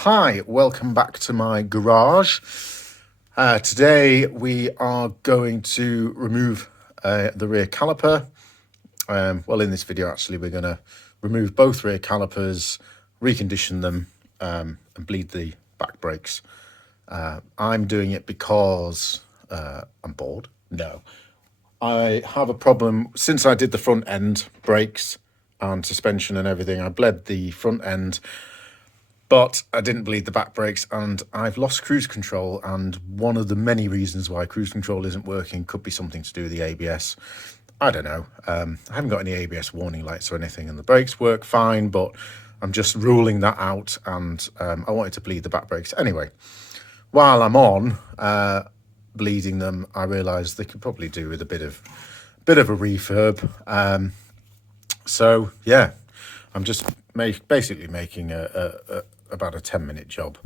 Hi, welcome back to my garage. Today we are going to remove the rear caliper. Well, in this video actually we're going to remove both rear calipers, recondition them and bleed the back brakes. I'm doing it because I'm bored. No, I have a problem. Since I did the front end brakes and suspension and everything, I bled the front end, but I didn't bleed the back brakes, and I've lost cruise control. And one of the many reasons why cruise control isn't working could be something to do with the ABS. I don't know. I haven't got any ABS warning lights or anything, and the brakes work fine, but I'm just ruling that out, and I wanted to bleed the back brakes. Anyway, while I'm on bleeding them, I realised they could probably do with a bit of a refurb. So yeah, I'm just basically making about a 10-minute job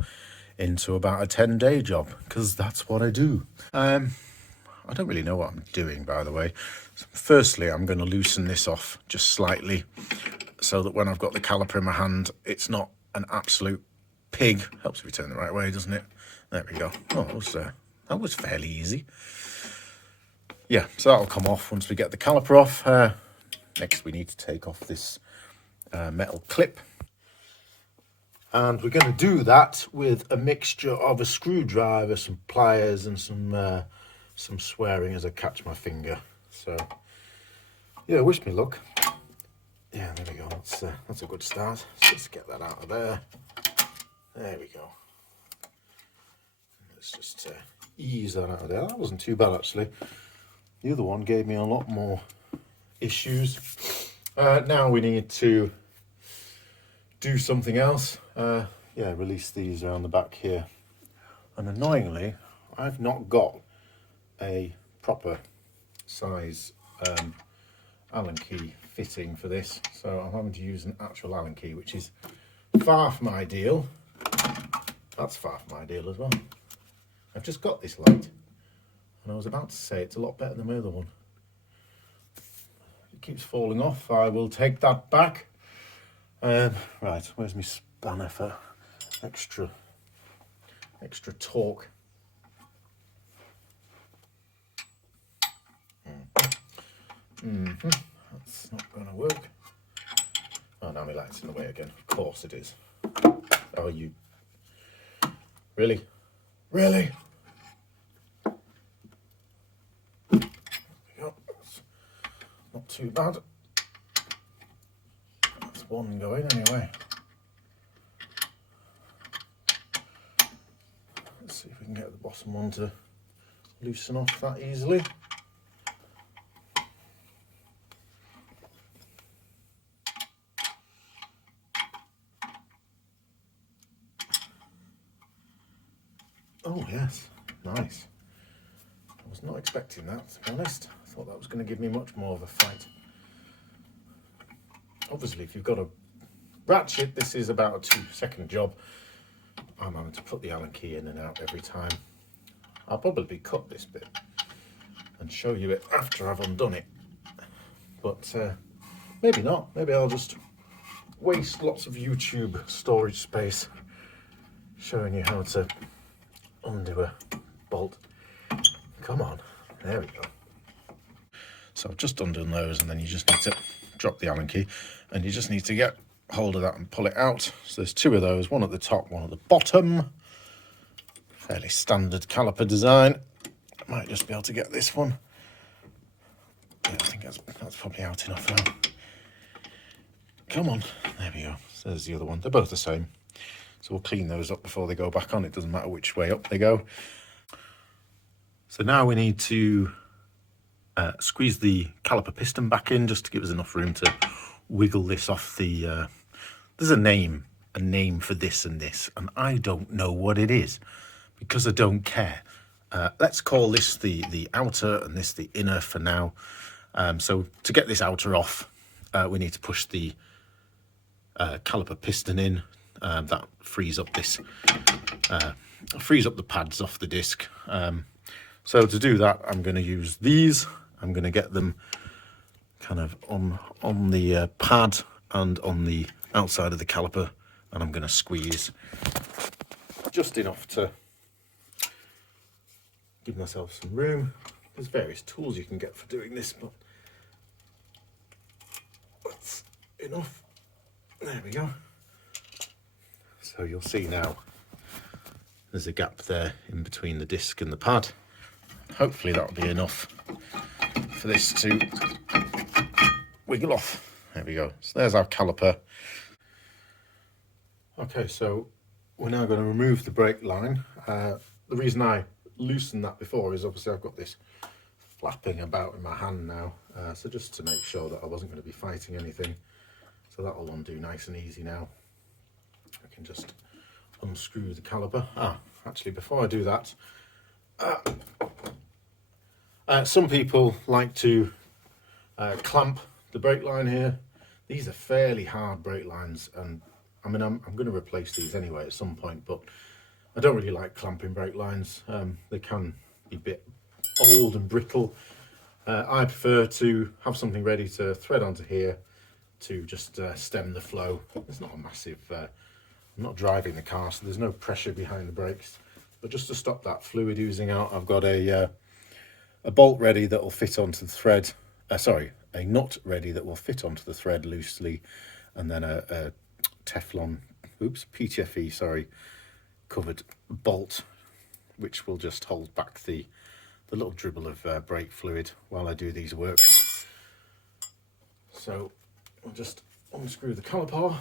into about a 10-day job, because that's what I do. I don't really know what I'm doing, by the way. So firstly, I'm going to loosen this off just slightly so that when I've got the caliper in my hand, it's not an absolute pig. Helps if you turn the right way, doesn't it? There we go. Oh, that was fairly easy. Yeah, so that'll come off once we get the caliper off. Next, we need to take off this metal clip. And we're going to do that with a mixture of a screwdriver, some pliers, and some swearing as I catch my finger. So, yeah, wish me luck. Yeah, there we go. That's a good start. So let's get that out of there. There we go. Let's just ease that out of there. That wasn't too bad, actually. The other one gave me a lot more issues. Now we need to do something else. Yeah, release these around the back here. And annoyingly, I've not got a proper size Allen key fitting for this, so I'm having to use an actual Allen key, which is far from ideal. That's far from ideal as well. I've just got this light, and I was about to say it's a lot better than my other one. It keeps falling off. I will take that back. Right, where's my spanner for extra torque? That's not going to work. Oh, now my light's in the way again. Of course it is. Oh, you... Really? Really? There we go. That's not too bad. That's one going anyway. Let's see if we can get the bottom one to loosen off that easily. Oh yes, nice. I was not expecting that, to be honest. I thought that was going to give me much more of a fight. Obviously, if you've got a ratchet, this is about a 2-second job. I'm having to put the Allen key in and out every time. I'll probably cut this bit and show you it after I've undone it. But maybe not. Maybe I'll just waste lots of YouTube storage space showing you how to undo a bolt. Come on, there we go. So I've just undone those, and then you just need to drop the Allen key, and you just need to get hold of that and pull it out. So there's two of those, one at the top, one at the bottom. Fairly standard caliper design. I might just be able to get this one. Yeah, I think that's probably out enough now. Come on, there we go. So there's the other one. They're both the same. So we'll clean those up before they go back on. It doesn't matter which way up they go. So now we need to squeeze the caliper piston back in, just to give us enough room to wiggle this off the... There's a name for this and this, and I don't know what it is, because I don't care. Let's call this the outer and this the inner for now. So to get this outer off, we need to push the caliper piston in. That frees up the pads off the disc. So to do that, I'm going to use these. I'm going to get them kind of on the pad and on the outside of the caliper and I'm going to squeeze just enough to give myself some room. There's various tools you can get for doing this, but that's enough. There we go. So you'll see now there's a gap there in between the disc and the pad. Hopefully that'll be enough for this to wiggle off. There we go. So there's our caliper. Okay, so we're now going to remove the brake line. The reason I loosened that before is obviously I've got this flapping about in my hand now, so just to make sure that I wasn't going to be fighting anything. So that'll undo nice and easy now. I can just unscrew the caliper. Actually, before I do that, some people like to clamp the brake line here. These are fairly hard brake lines, and I mean I'm going to replace these anyway at some point, but I don't really like clamping brake lines. They can be a bit old and brittle. I prefer to have something ready to thread onto here to just stem the flow. It's not a massive, I'm not driving the car, so there's no pressure behind the brakes, but just to stop that fluid oozing out, I've got a bolt ready that will fit onto the thread, a nut ready that will fit onto the thread loosely, and then a Teflon, PTFE, covered bolt, which will just hold back the little dribble of brake fluid while I do these works. So I'll just unscrew the caliper.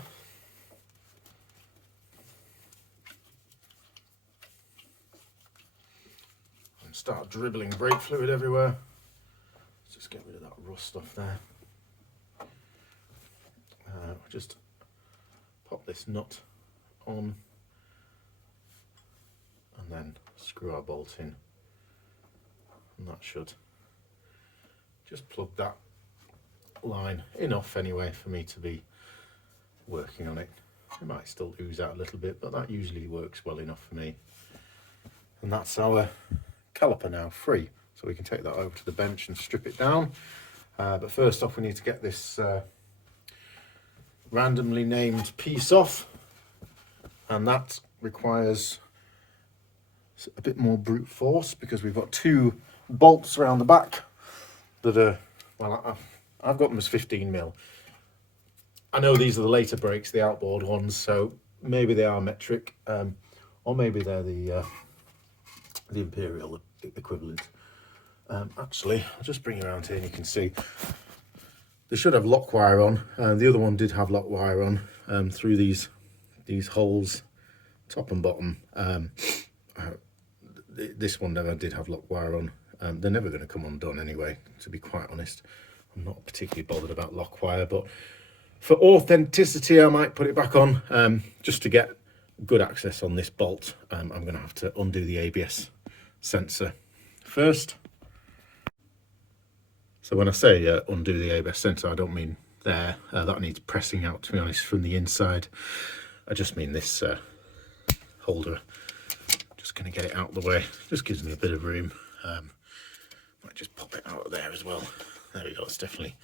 And start dribbling brake fluid everywhere. Let's just get rid of that rust off there. Just pop this nut on and then screw our bolt in, and that should just plug that line enough anyway for me to be working on it. It might still ooze out a little bit, but that usually works well enough for me. And that's our caliper now free, so we can take that over to the bench and strip it down. But first off, we need to get this randomly named piece off, and that requires a bit more brute force because we've got two bolts around the back that are, well, I've got them as 15mm. I know these are the later brakes, the outboard ones, so maybe they are metric, or maybe they're the imperial equivalent. Actually, I'll just bring you around here and you can see they should have lock wire on. The other one did have lock wire on through these holes, top and bottom. This one never did have lock wire on. They're never going to come undone anyway, to be quite honest. I'm not particularly bothered about lock wire, but for authenticity I might put it back on, just to get good access on this bolt. I'm going to have to undo the ABS sensor first. So when I say undo the ABS sensor, I don't mean there. That needs pressing out, to be honest, from the inside. I just mean this holder. Just going to get it out of the way. Just gives me a bit of room. Might just pop it out of there as well. There we go. It's definitely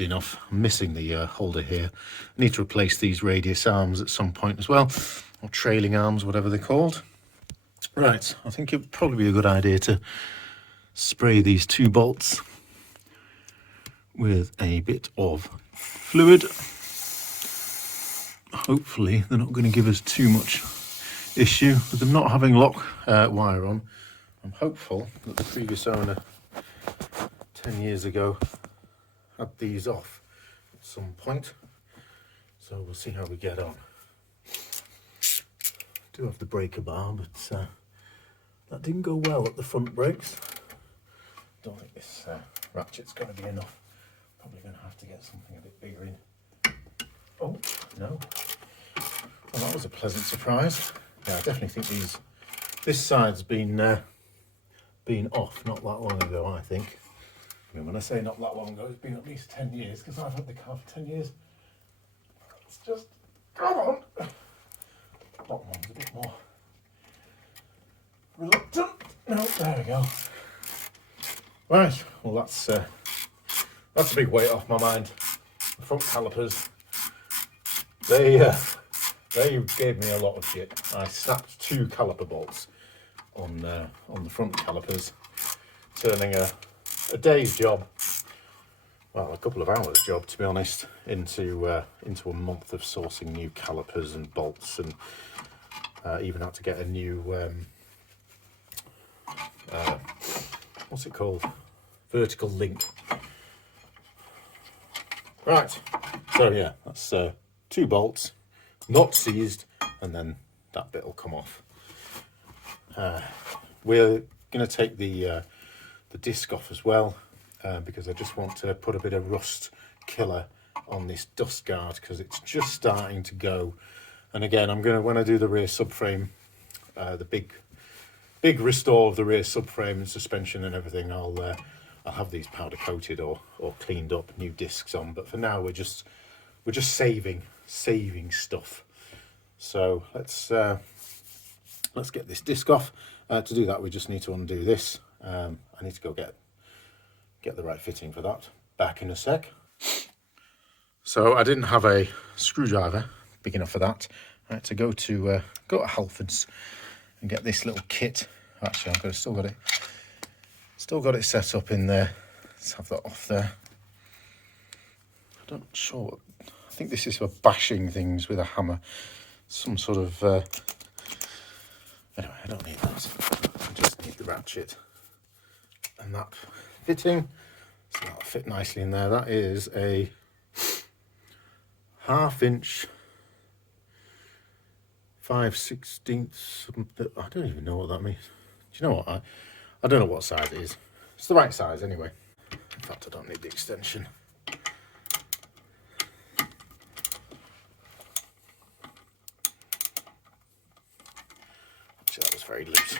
enough. I'm missing the holder here. I need to replace these radius arms at some point as well, or trailing arms, whatever they're called. Right, I think it would probably be a good idea to spray these two bolts with a bit of fluid. Hopefully they're not going to give us too much issue with them not having lock wire on. I'm hopeful that the previous owner 10 years ago had these off at some point, so we'll see how we get on. Do have the breaker bar, but that didn't go well at the front brakes. Don't think this ratchet's going to be enough. Probably going to have to get something a bit bigger in. Oh no, well, that was a pleasant surprise. Yeah, I definitely think this side's been off not that long ago, I think. I mean, when I say not that long ago, it's been at least 10 years, because I've had the car for 10 years. It's just, come on! Bottom one's a bit more reluctant. No, there we go. Right, well that's a big weight off my mind. The front calipers, they they gave me a lot of shit. I snapped 2 caliper bolts on the front calipers, turning a day's job, well, a couple of hours job to be honest, into a month of sourcing new calipers and bolts, and even had to get a new what's it called, vertical link. Right, so yeah, that's 2 bolts, not seized, and then that bit will come off. We're going to take the disc off as well, because I just want to put a bit of rust killer on this dust guard because it's just starting to go. And again, I'm going to, when I do the rear subframe, the big restore of the rear subframe and suspension and everything, I'll have these powder coated or cleaned up, new discs on. But for now, we're just saving stuff. So let's get this disc off. To do that, we just need to undo this. I need to go get the right fitting for that. Back in a sec. So I didn't have a screwdriver big enough for that. I had to go to Halfords and get this little kit. Actually, I've still got it set up in there. Let's have that off there. I'm not sure. I think this is for bashing things with a hammer. Some sort of anyway, I don't need that. I just need the ratchet and that fitting. So that'll fit nicely in there. That is a 1/2 inch 5/16. I don't even know what that means. Do you know what? I don't know what size it is. It's the right size anyway. In fact, I don't need the extension. Actually, that was very loose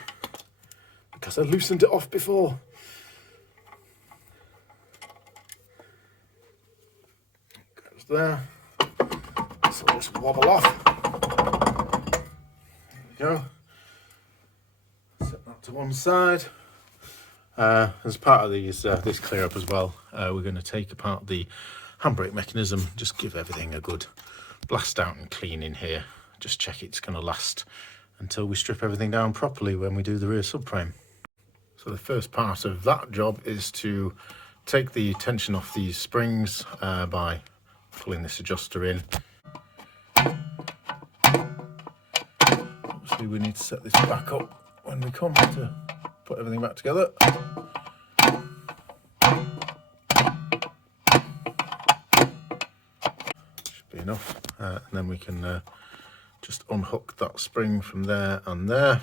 because I loosened it off before. Goes there. So I'll just wobble off. There we go. Set that to one side. As part of these this clear up as well, we're going to take apart the handbrake mechanism, just give everything a good blast out and clean in here. Just check it's going to last until we strip everything down properly when we do the rear subframe. So the first part of that job is to take the tension off these springs by pulling this adjuster in. Obviously we need to set this back up when we come to put everything back together. Should be enough. And then we can just unhook that spring from there and there.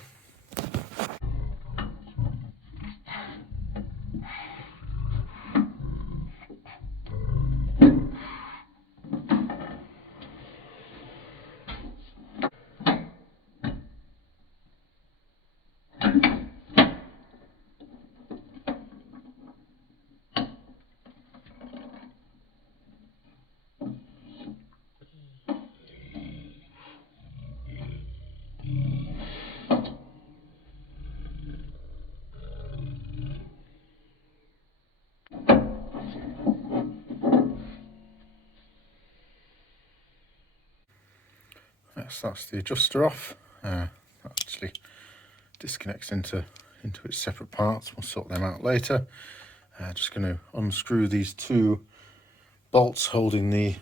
That's the adjuster off. That actually disconnects into its separate parts. We'll sort them out later. Just going to unscrew these 2 bolts holding the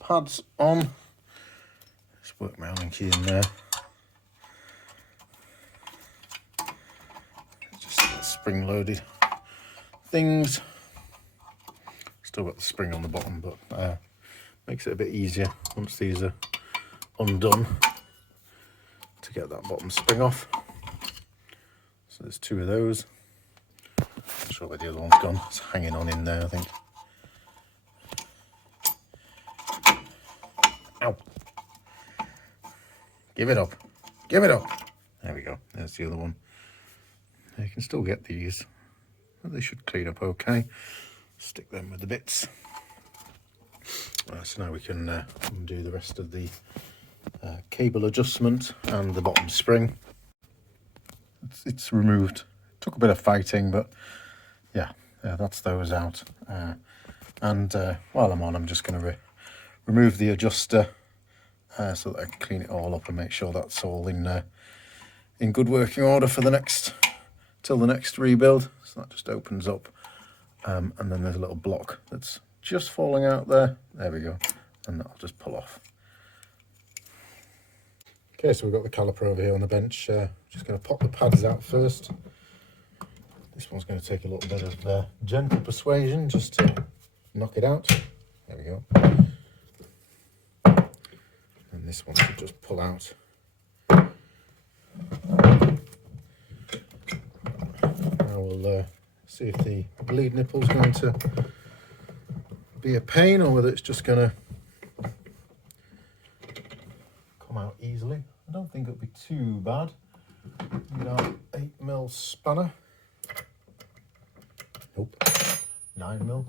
pads on. Just work my Allen key in there. Just spring-loaded things. Still got the spring on the bottom, but makes it a bit easier once these are undone to get that bottom spring off. So there's 2 of those. Not sure where the other one's gone. It's hanging on in there, I think. Ow! Give it up. Give it up. There we go. There's the other one. You can still get these, but they should clean up okay. Stick them with the bits. So now we can undo the rest of the cable adjustment and the bottom spring. It's removed. It took a bit of fighting, but yeah, that's those out. And while I'm on, I'm just going to remove the adjuster so that I can clean it all up and make sure that's all in good working order for the next, till the next rebuild. So that just opens up, and then there's a little block that's just falling out there. There we go, and that'll just pull off. Okay, so we've got the caliper over here on the bench. Just going to pop the pads out first. This one's going to take a little bit of gentle persuasion just to knock it out. There we go. And this one should just pull out. I will see if the bleed nipple is going to be a pain or whether it's just going to come out easily. I don't think it'll be too bad. Need our 8mm spanner. Nope, 9mm.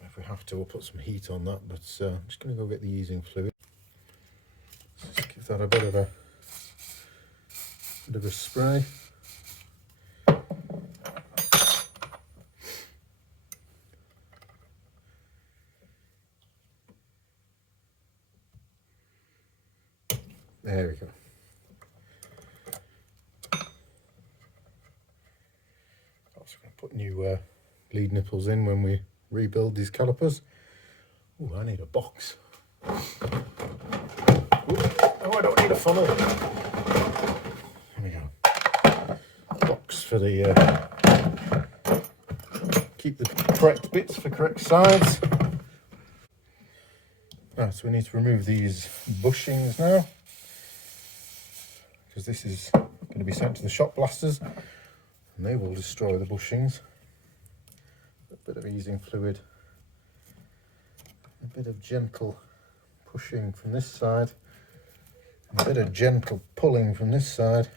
If we have to, we'll put some heat on that, but I'm just going to go get the easing fluid. Just give that a bit of a spray. There we go. Also going to put new bleed nipples in when we rebuild these calipers. Oh, I need a box. Ooh, oh, I don't need a funnel. There we go. A box for the keep the correct bits for correct sides. Right, so we need to remove these bushings now, because this is going to be sent to the shop blasters and they will destroy the bushings. A bit of easing fluid, a bit of gentle pushing from this side, a bit of gentle pulling from this side.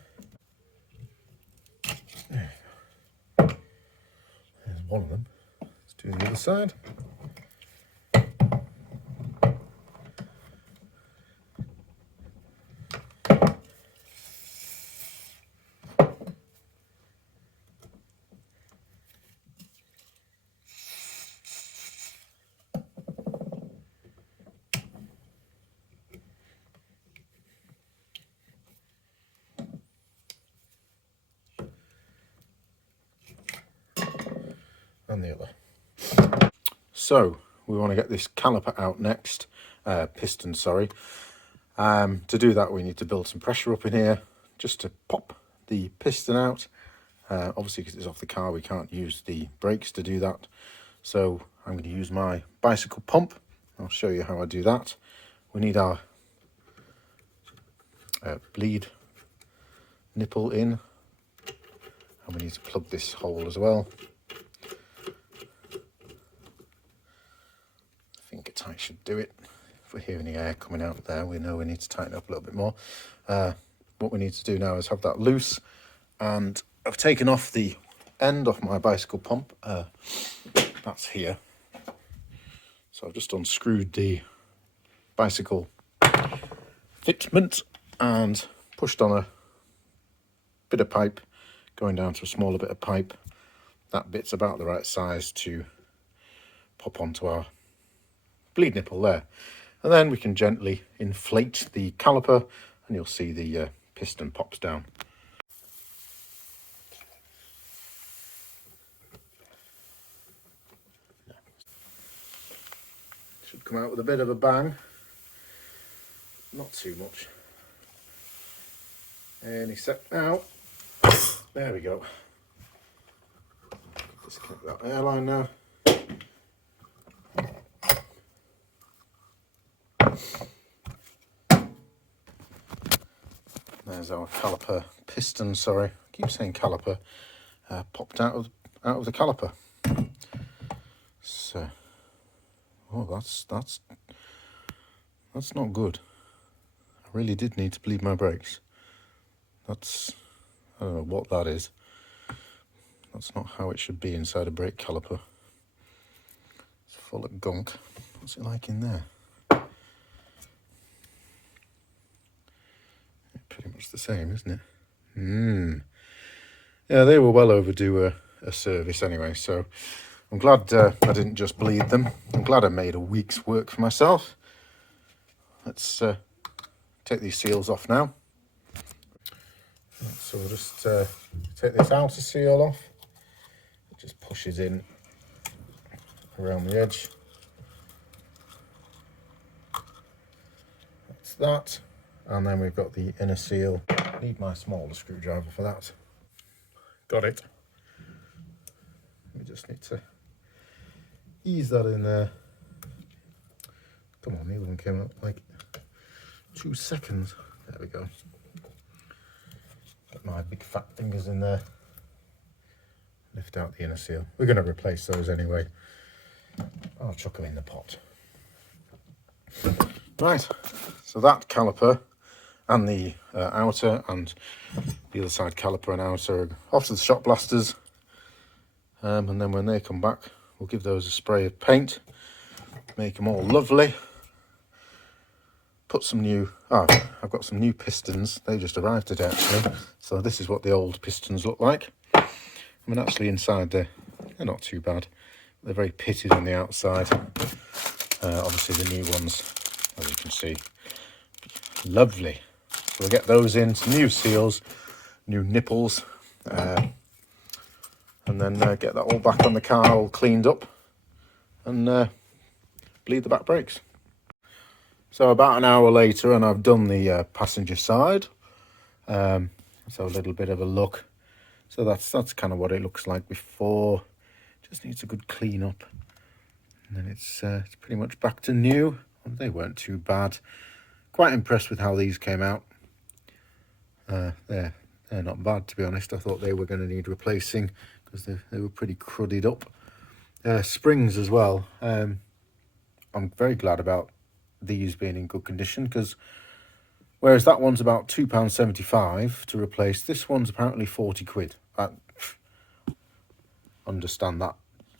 There's one of them. Let's do the other side. And the other. So we want to get this caliper out next, piston, sorry. To do that we need to build some pressure up in here just to pop the piston out. Obviously because it's off the car we can't use the brakes to do that. So I'm going to use my bicycle pump. I'll show you how I do that. We need our bleed nipple in, and we need to plug this hole as well. Finger tight should do it. If we hear any air coming out there, we know we need to tighten up a little bit more. What we need to do now is have that loose, and I've taken off the end off my bicycle pump. That's here. So I've just unscrewed the bicycle fitment and pushed on a bit of pipe, going down to a smaller bit of pipe. That bit's about the right size to pop onto our bleed nipple there, and then we can gently inflate the caliper and you'll see the piston pops down. Should come out with a bit of a bang, not too much. Any sec now. There we go. Disconnect that airline now. There's our caliper piston, sorry, I keep saying caliper, popped out of the caliper. So, oh, that's not good. I really did need to bleed my brakes. I don't know what that is. That's not how it should be inside a brake caliper. It's full of gunk. What's it like in there? Pretty much the same, isn't it? Yeah, they were well overdue a service anyway, so I'm glad I didn't just bleed them. I'm glad I made a week's work for myself. Let's take these seals off now. So we'll just take this outer seal off. It just pushes in around the edge. That's that. And then we've got the inner seal. I need my smaller screwdriver for that. Got it. We just need to ease that in there. Come on, the other one came up like 2 seconds. There we go. Get my big fat fingers in there. Lift out the inner seal. We're going to replace those anyway. I'll chuck them in the pot. Right, so that caliper and the outer and the other side caliper and outer are off to the shop blasters. And then when they come back, we'll give those a spray of paint, make them all lovely. Put some new, I've got some new pistons. They just arrived today actually. So this is what the old pistons look like. I mean, actually inside they're not too bad. They're very pitted on the outside. Obviously the new ones, as you can see, lovely. So we'll get those in, some new seals, new nipples, and then get that all back on the car, all cleaned up, and bleed the back brakes. So about an hour later, and I've done the passenger side. So a little bit of a look. So that's kind of what it looks like before. Just needs a good clean up, and then it's pretty much back to new. They weren't too bad. Quite impressed with how these came out. They're not bad, to be honest. I thought they were going to need replacing because they were pretty crudded up. Springs as well. I'm very glad about these being in good condition, because whereas that one's about £2.75 to replace, this one's apparently 40 quid. I understand that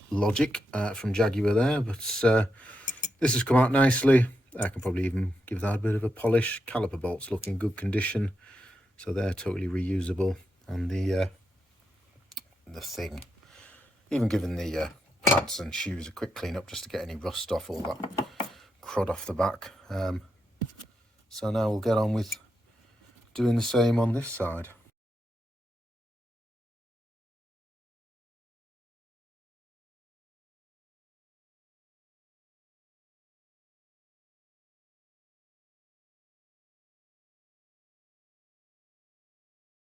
logic from Jaguar there, but this has come out nicely. I can probably even give that a bit of a polish. Caliper bolts look in good condition, so they're totally reusable. And the thing, even giving the pads and shoes a quick clean up just to get any rust off, all that crud off the back. So now we'll get on with doing the same on this side.